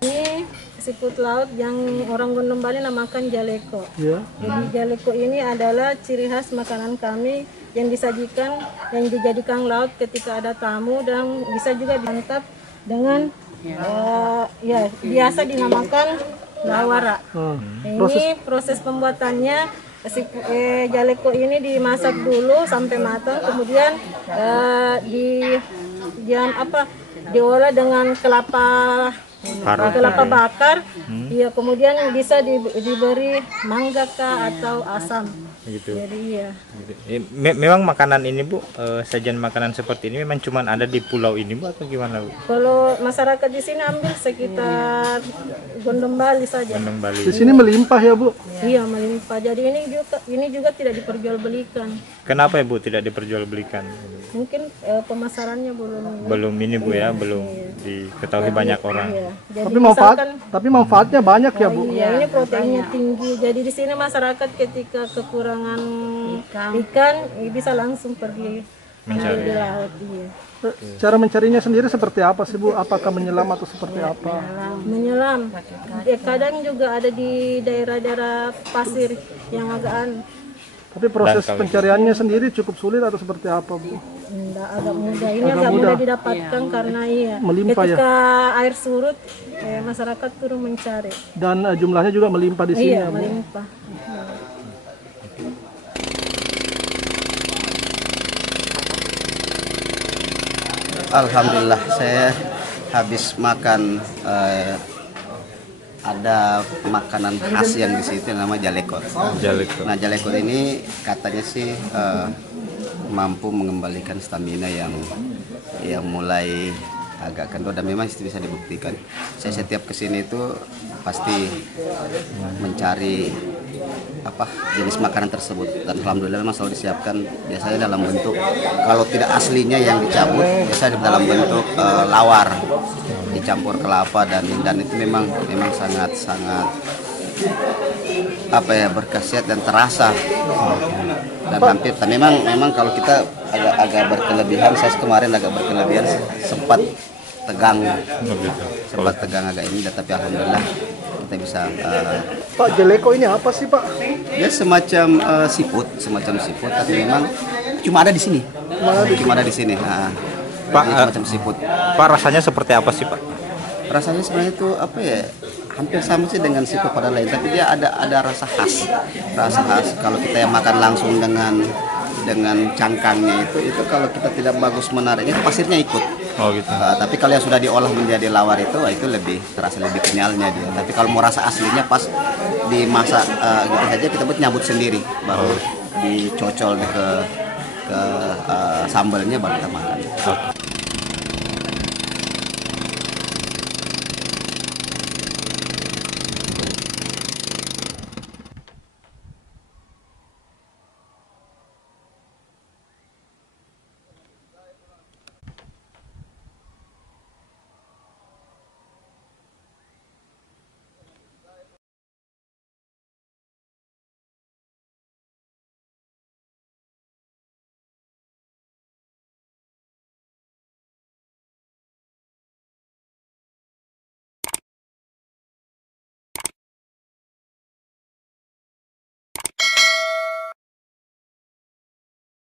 Ini siput laut yang orang Gondom Bali namakan jaleko. Ya. Jadi jaleko ini adalah ciri khas makanan kami yang disajikan, yang dijadikan laut ketika ada tamu, dan bisa juga disantap dengan ya biasa dinamakan lawara. Ini proses pembuatannya, jaleko ini dimasak dulu sampai matang, kemudian diolah dengan kelapa bakar, ya kemudian bisa diberi mangga kah atau asam. Gitu. Jadi ya. Memang makanan ini Bu, sajian makanan seperti ini memang cuma ada di pulau ini Bu atau gimana Bu? Kalau masyarakat di sini ambil sekitar Gondom Bali saja. Gondom Bali. Di sini melimpah ya Bu? Iya, melimpah. Jadi ini juga tidak diperjualbelikan. Kenapa ya Bu tidak diperjualbelikan? Mungkin pemasarannya Belum ini Bu ya, belum diketahui banyak orang. Iya. Jadi Tapi manfaatnya banyak ya Bu? Iya, ini proteinnya tinggi. Jadi di sini masyarakat ketika kekurangan ikan bisa langsung pergi Mencari. di laut. Iya. Cara mencarinya sendiri seperti apa sih Bu? Apakah menyelam atau seperti apa? Menyelam. Kadang juga ada di daerah-daerah pasir yang Tapi proses pencariannya sendiri cukup sulit atau seperti apa Bu? agak mudah. Ini agak mudah didapatkan karena melimpah ketika air surut, masyarakat turun mencari. Dan jumlahnya juga melimpah di sini Iya, ya Bu? melimpah. Alhamdulillah, saya habis makan ada makanan khas yang di situ namanya jalekot. Nah, jalekot ini katanya sih mampu mengembalikan stamina yang mulai agak kendor, dan memang itu bisa dibuktikan. Saya setiap kesini itu pasti mencari jenis makanan tersebut, dan alhamdulillah memang selalu disiapkan biasanya dalam bentuk, kalau tidak aslinya yang dicabut, biasanya dalam bentuk lawar dicampur kelapa, dan itu memang sangat berkhasiat dan terasa, dan hampir memang kalau kita agak berkelebihan, saya kemarin agak berkelebihan, sempat tegang agak ini, tapi alhamdulillah kita bisa. Pak, jaleko ini apa sih Pak? Ya semacam siput, tapi memang cuma ada di sini. Cuma ada di sini. Nah, Pak, semacam siput. Pak, rasanya seperti apa sih Pak? Rasanya sebenarnya itu hampir sama sih dengan siput pada lain, tapi dia ada rasa khas. Kalau kita yang makan langsung dengan cangkangnya itu kalau kita tidak bagus menariknya, pasirnya ikut. Oh gitu. Tapi kalau yang sudah diolah menjadi lawar itu lebih terasa, lebih kenyalnya dia. Tapi kalau mau rasa aslinya pas dimasak gitu saja, kita buat nyabut sendiri, baru dicocol ke sambalnya, baru kita makan.